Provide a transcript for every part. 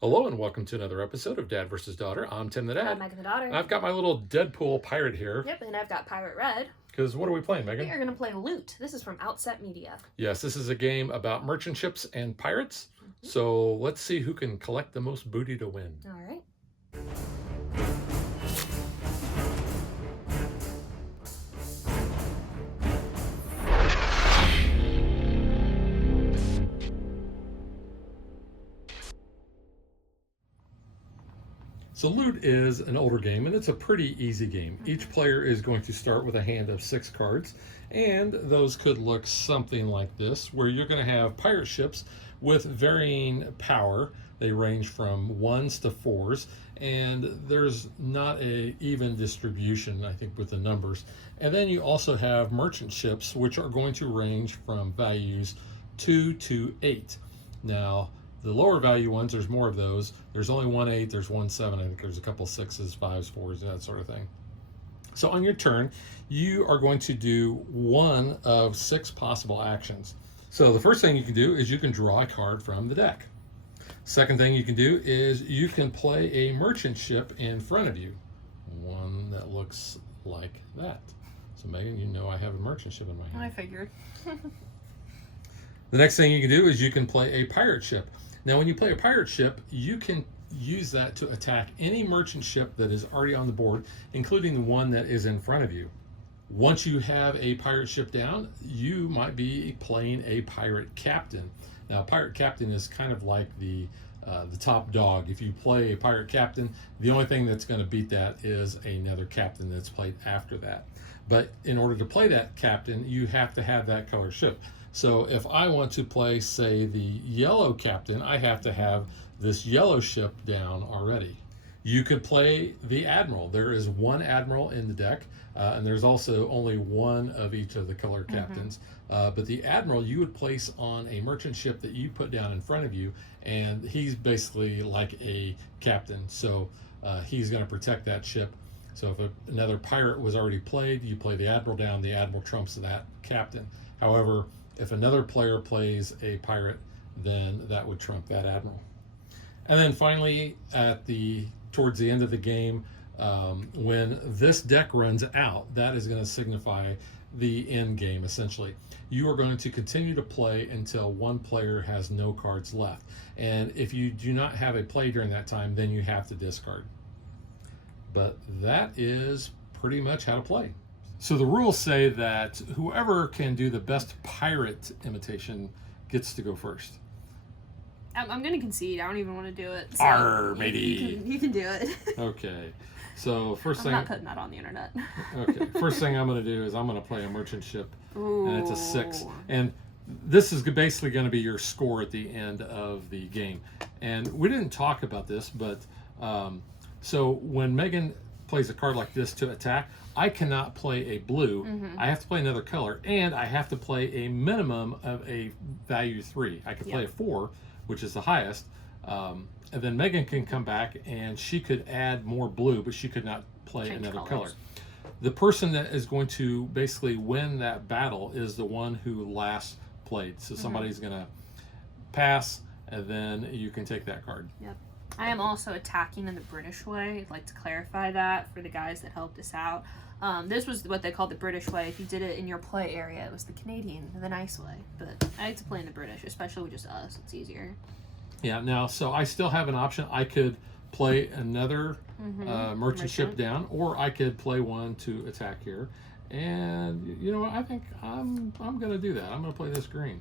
Hello and welcome to another episode of Dad versus Daughter. I'm Tim the Dad. I'm Megan the Daughter. I've got my little Deadpool pirate here. Yep, and I've got Pirate Red. Because what are we playing, Megan? We are going to play Loot. This is from Outset Media. Yes, this is a game about merchant ships and pirates. So let's see who can collect the most booty to win. All right. So Loot is an older game, and it's a pretty easy game. Each player is going to start with a hand of 6 cards, and those could look something like this, where you're going to have pirate ships with varying power. They range from 1s to 4s, and there's not a even distribution, I think, with the numbers. And then you also have merchant ships, which are going to range from values 2 to 8. Now, the lower value ones, there's more of those. There's only 1 8, there's 1 7, I think there's a couple 6s, 5s, 4s, that sort of thing. So on your turn, you are going to do one of 6 possible actions. So the first thing you can do is you can draw a card from the deck. Second thing you can do is you can play a merchant ship in front of you. One that looks like that. So Megan, you know I have a merchant ship in my hand. I figured. The next thing you can do is you can play a pirate ship. Now, when you play a pirate ship, you can use that to attack any merchant ship that is already on the board, including the one that is in front of you. Once you have a pirate ship down, you might be playing a pirate captain. Now, pirate captain is kind of like the top dog. If you play a pirate captain, the only thing that's going to beat that is another captain that's played after that. But in order to play that captain, you have to have that color ship. So if I want to play, say, the yellow captain, I have to have this yellow ship down already. You could play the admiral. There is 1 admiral in the deck, and there's also only 1 of each of the color captains. But the admiral you would place on a merchant ship that you put down in front of you, and he's basically like a captain. So he's going to protect that ship. So if another pirate was already played, you play the admiral down, the admiral trumps that captain. However, if another player plays a pirate, then that would trump that admiral. And then finally, towards the end of the game, when this deck runs out, that is going to signify the end game, essentially. You are going to continue to play until one player has no cards left. And if you do not have a play during that time, then you have to discard. But that is pretty much how to play. So the rules say that whoever can do the best pirate imitation gets to go first. I'm going to concede. I don't even want to do it. So Arr, matey. You can do it. Okay. So first thing... I'm not putting that on the internet. Okay. First thing I'm going to do is I'm going to play a merchant ship. Ooh. And it's a 6. And this is basically going to be your score at the end of the game. And we didn't talk about this, but so when Megan plays a card like this to attack, I cannot play a blue. I have to play another color, and I have to play a minimum of a value 3. I could play a 4, which is the highest, and then Megan can come back and she could add more blue, but she could not play another color. The person that is going to basically win that battle is the one who last played. So somebody's going to pass, and then you can take that card. Yep. I am also attacking in the British way. I'd like to clarify that for the guys that helped us out. This was what they called the British way. If you did it in your play area, it was the Canadian, the nice way. But I like to play in the British, especially with just us. It's easier. Yeah, now, so I still have an option. I could play another merchant ship down, or I could play one to attack here. And, you know what, I think I'm going to do that. I'm going to play this green.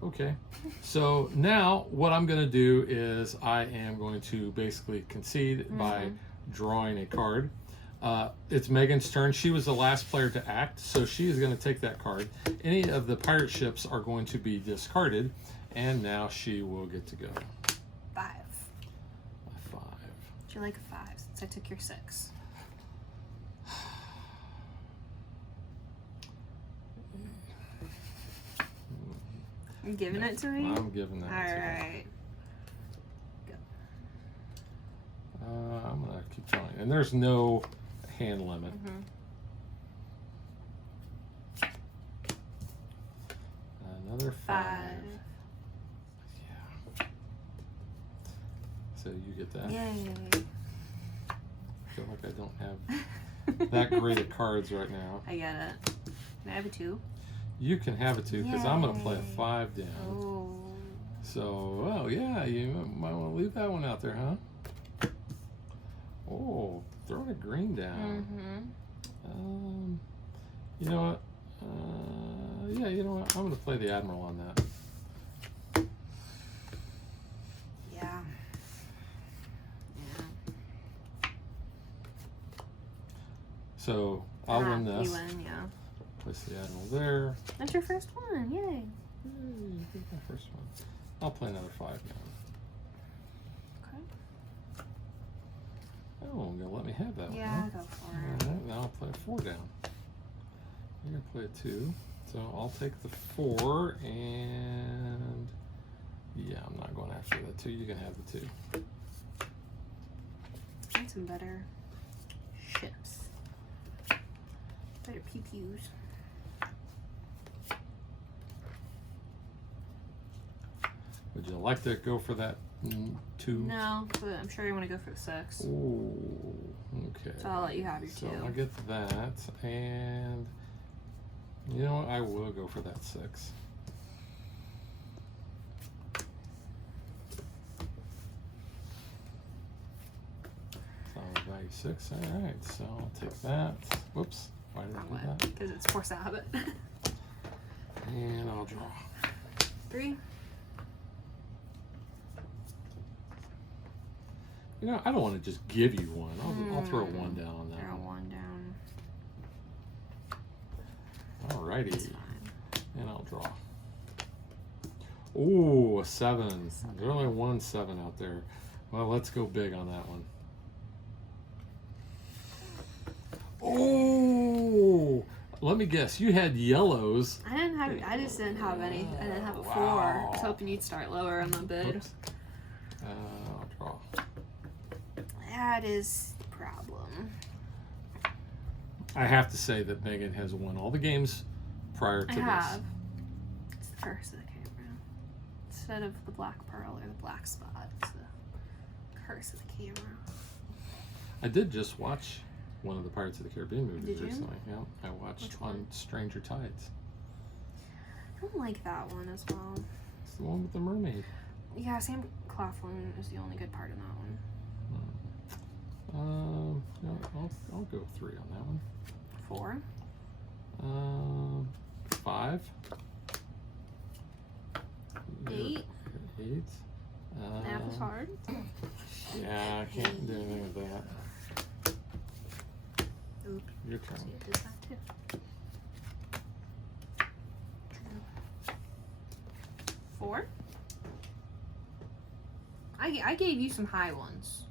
Okay, so now what I'm going to do is I am going to basically concede by drawing a card. It's Megan's turn. She was the last player to act, so she is going to take that card. Any of the pirate ships are going to be discarded, and now she will get to go. 5. A 5. Would you like a 5 since I took your 6? You giving it to me? I'm giving that to you. Alright. I'm going to keep trying. And there's no hand limit. Another 5. 5. Yeah. so you get that. Yay. I feel like I don't have that great at cards right now. I get it. Can I have a 2? You can have it too, because I'm going to play a Yay. 5 down. Oh. So, oh yeah, you might want to leave that one out there, huh? Oh, throwing a green down. Mm-hmm. You know what? Yeah, you know what? I'm going to play the Admiral on that. Yeah. So I'll win this. You win, yeah. Place the Admiral there. That's your first one. Yay. Yay, get my first one. I'll play another 5 down. Okay. Oh, you're gonna let me have that Yeah, one, huh? go for All it. right, now I'll play a 4 down. You're gonna play a 2, so I'll take the 4, and yeah, I'm not going after the 2. You can have the 2. Need some better ships. Better pew-pews. Would you like to go for that 2? No, but I'm sure you want to go for the 6. Oh, okay. So I'll let you have your So 2. I get that, and you know what? I will go for that 6. Solid value 6. All right, so I'll take that. Whoops, why did I do that? Because it's force of habit. And I'll draw. 3. You know, I don't want to just give you one. I'll throw a 1 down on that Throw one. 1 down. Alrighty. That's fine. And I'll draw. Ooh, a 7. There's only 1 7 out there. Well, let's go big on that one. Oh, let me guess. You had yellows. I didn't have. I just didn't have any. I didn't have a 4. I was hoping you'd start lower on the bid. Oops. I'll draw. That is the problem. I have to say that Megan has won all the games prior to I this. have. It's the curse of the camera. Instead of the black pearl or the black spot, it's the curse of the camera. I did just watch one of the Pirates of the Caribbean movies Did you? recently. Yeah, I watched Which on one? Stranger Tides. I don't like that one as well. It's the one with the mermaid. Yeah, Sam Claflin is the only good part in that one. No, I'll go 3 on that one. 4. 5. 8. 8. Math is hard. Yeah, I can't do anything with that. Oops. Your turn. So you did that too. 4. I gave you some high ones.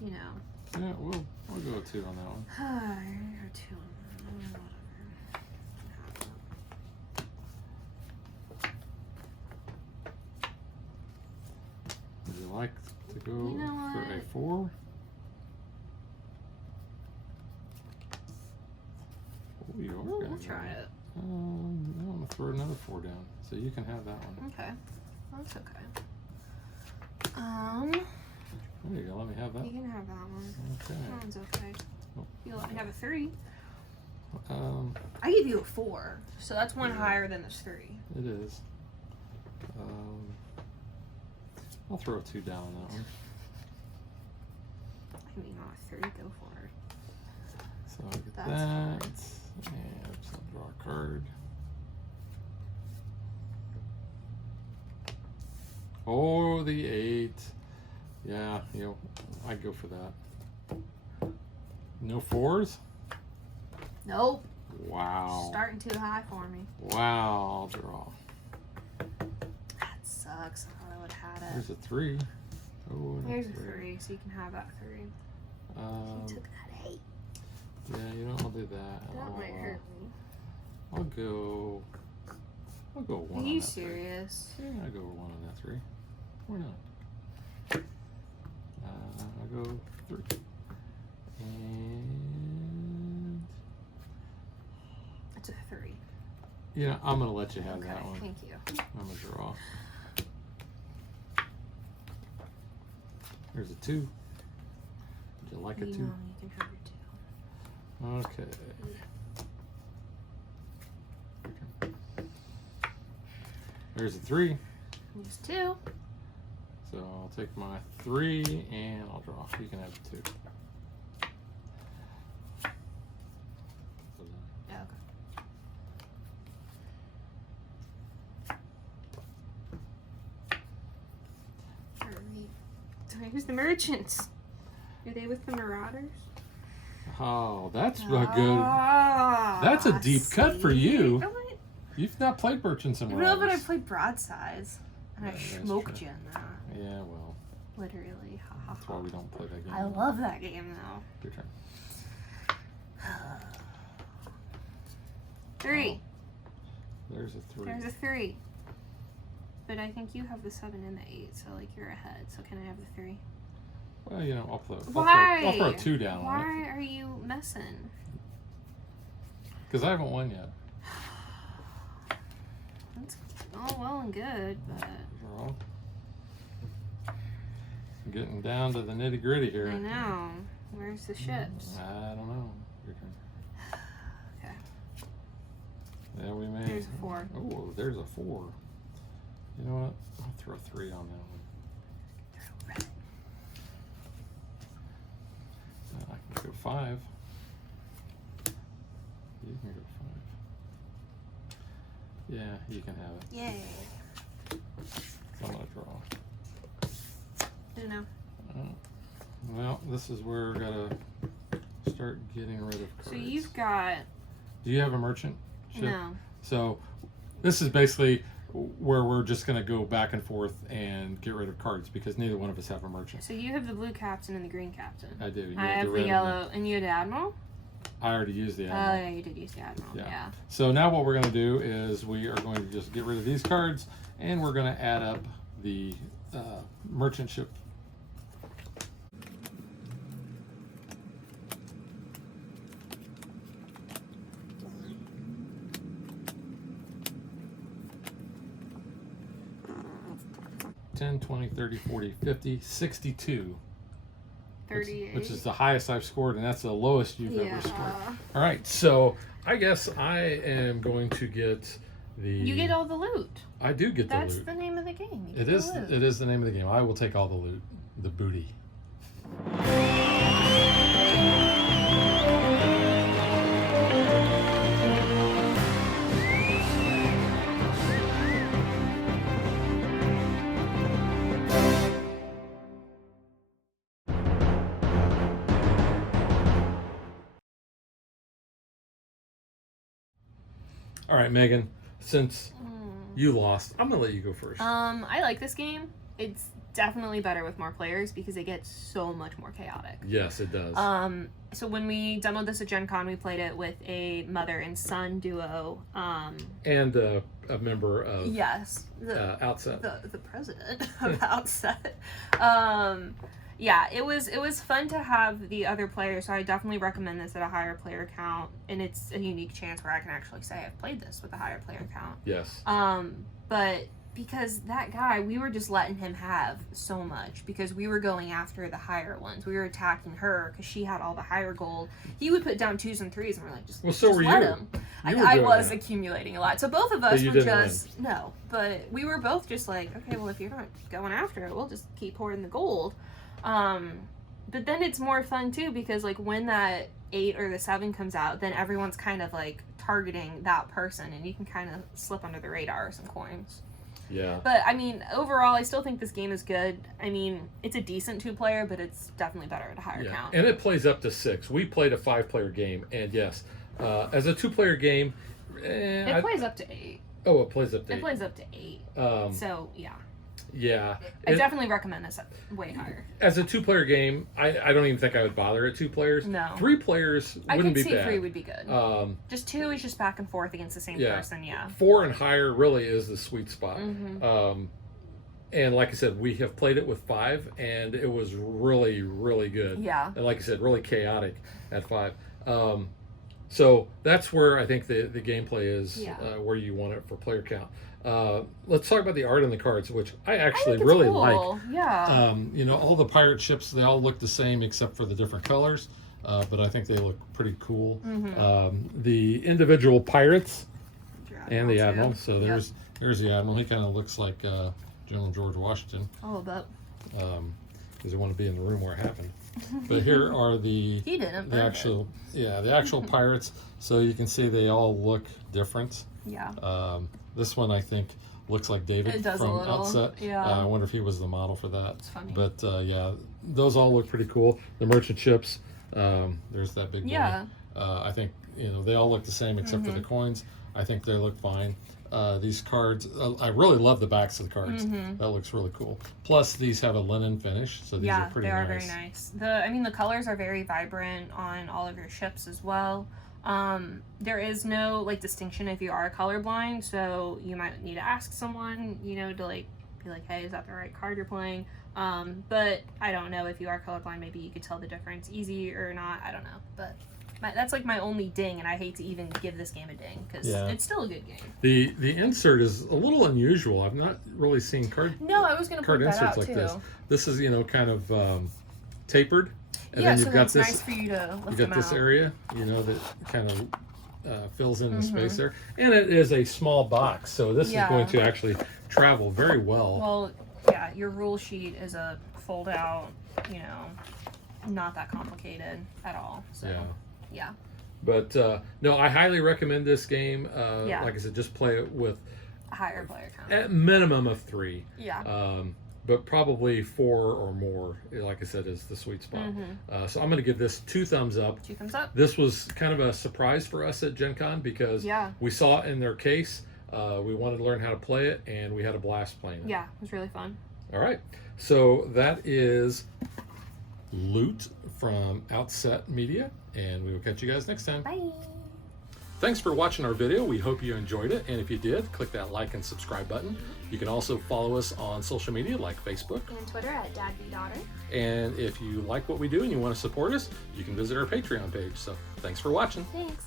You know. Yeah, we'll go 2 on that one. You're 2 on that. Would you like to go You know for a what? 4? Oh, you are We'll gonna try go. it. I'm gonna throw another 4 down, so you can have that one. Okay. That's okay. There you go. Let me have that. You can have that one. Okay. That one's okay. Oh. You let me have a 3. Um, I gave you a 4, so that's one higher than this 3. it is. I'll throw a 2 down on that one. I mean, not a 3. Go for it. So I get That's that. And I'll draw a card. Oh, the 8. Yeah, you know, I'd go for that. No 4s? Nope. Wow. Starting too high for me. Wow, I'll draw. That sucks. I thought I would have had it. There's a 3. Oh, There's a that's 3, so you can have that 3. You took that 8. Yeah, you know, I'll do that. That might hurt me. I'll go 1 Are on you that 3. serious? Yeah, I'll go 1 on that 3. Why not? I'll go 3. And It's a 3. yeah, I'm gonna let you have Okay, that one. thank you. I'm gonna draw. There's a 2. Would you like a 2? You can have your 2. Okay. There's a 3. There's 2. So I'll take my 3 and I'll draw. You can have 2. Yeah, okay. Alright. So here's the merchants. Are they with the marauders? Oh, that's a good. That's a deep cut for you. Oh, wait. You've not played Merchants and No, Marauders. but I played broadsides. And Yeah, I that's smoked true. you in that. Yeah, well, Literally. Ha, ha, that's why we don't play that game. I love that game though. Your turn. 3. There's a 3. There's a 3. But I think you have the 7 and the 8, so like you're ahead. So can I have the 3? Well, you know, I'll Why? throw a 2 down on it. Why are you messing? Because I haven't won yet. That's all well and good, but Draw. I'm getting down to the nitty gritty here. I know. Where's the ships? I don't know. Your turn. Okay. Yeah, we may. There's a 4. Oh, there's a 4. You know what? I'll throw a 3 on that one. I can go 5. You can go 5. Yeah, you can have it. Yay. So I'm gonna draw. Don't know. Well, this is where we're gonna start getting rid of cards. So you've got Do you have a merchant ship? no. So this is basically where we're just going to go back and forth and get rid of cards because neither one of us have a merchant. So you have the blue captain and the green captain. I do. You I have the red yellow, and you had admiral. I already used the Oh admiral. yeah, you did use the admiral. Yeah. So now what we're going to do is we are going to just get rid of these cards and we're going to add up the merchant ship. $10, $20, $30, $40, $50, $62. 38. Which is the highest I've scored, and that's the lowest you've ever scored. Yeah. All right, so I guess I am going to get the. You get all the loot. I do get the That's loot. the name of the game. You It get is. the loot. It is the name of the game. I will take all the loot, the booty. All right, Megan. Since you lost, I'm gonna let you go first. I like this game. It's definitely better with more players because it gets so much more chaotic. Yes, it does. So when we demoed this at Gen Con, we played it with a mother and son duo. And a member of Yes, Outset. the president of Outset. Yeah, it was fun to have the other players. So I definitely recommend this at a higher player count, and it's a unique chance where I can actually say I've played this with a higher player count. Yes. But because that guy, we were just letting him have so much because we were going after the higher ones. We were attacking her because she had all the higher gold. He would put down 2s and 3s, and we're like, just so just were let you. him. You were I doing was that. accumulating a lot. So both of us But you were didn't just no. But we were both just like, okay, well, if you're not going after it, we'll just keep hoarding the gold. But then it's more fun too because like when that 8 or the 7 comes out, then everyone's kind of like targeting that person, and you can kind of slip under the radar some coins. Yeah. But I mean, overall, I still think this game is good. I mean, it's a decent 2-player, but it's definitely better at a higher count. And it plays up to 6. We played a 5-player game, and yes, as a 2-player game, It plays up to 8. Oh, it plays up to 8. It plays up to 8. So yeah. Yeah. I definitely recommend this at way higher. As a 2-player game, I don't even think I would bother at 2 players. No. 3 players wouldn't be I could see bad. 3 would be good. Just 2 is just back and forth against the same person, yeah. 4 and higher really is the sweet spot. Mm-hmm. And like I said, we have played it with 5, and it was really, really good. Yeah. And like I said, really chaotic at 5. So that's where I think the gameplay is, Yeah. where you want it for player count. Let's talk about the art on the cards, which I I actually think it's really cool. like. Yeah. You know, all the pirate ships, they all look the same except for the different colors, but I think they look pretty cool. The individual pirates and the admiral. too. So there's the admiral. He kind of looks like General George Washington, A little bit. because they want to be in the room where it happened. But here are the He didn't. the but- actual pirates. So you can see they all look different. Yeah. This one I think looks like David It does a from little, Outset. yeah. I wonder if he was the model for that. It's funny. But yeah, those all look pretty cool. The merchant ships. There's that big boy. Yeah. I think they all look the same except for the coins. I think they look fine. These cards, I really love the backs of the cards. That looks really cool. Plus, these have a linen finish, so these are pretty they are nice. very nice. The colors are very vibrant on all of your ships as well. There is no distinction if you are colorblind, so you might need to ask someone, to be like, hey, is that the right card you're playing? But I don't know if you are colorblind. Maybe you could tell the difference easy or not. I don't know, but. That's my only ding, and I hate to even give this game a ding because it's still a good game. The insert is a little unusual. I've not really seen No, I was going to card point that inserts out like too. this. This is kind of tapered, and Yeah, then so you've got it's this. nice for you to lift You them got this out. area, that kind of fills in the space there, and it is a small box, so this is going to actually travel very well. Well, yeah, your rule sheet is a fold out, not that complicated at all. So yeah. But no, I highly recommend this game. Yeah. Like I said, just play it with A higher player count. at minimum of 3. Yeah. But probably 4 or more, like I said, is the sweet spot. So I'm going to give this 2 thumbs up. 2 thumbs up. This was kind of a surprise for us at Gen Con because we saw it in their case. We wanted to learn how to play it, and we had a blast playing it. Yeah, it was really fun. All right. So that is Loot from Outset Media, and we will catch you guys next time. Bye. Thanks for watching our video. We hope you enjoyed it, and if you did, click that like and subscribe button. You can also follow us on social media like Facebook. And Twitter at DadBeDaughter. And if you like what we do and you want to support us, you can visit our Patreon page. So thanks for watching. Thanks.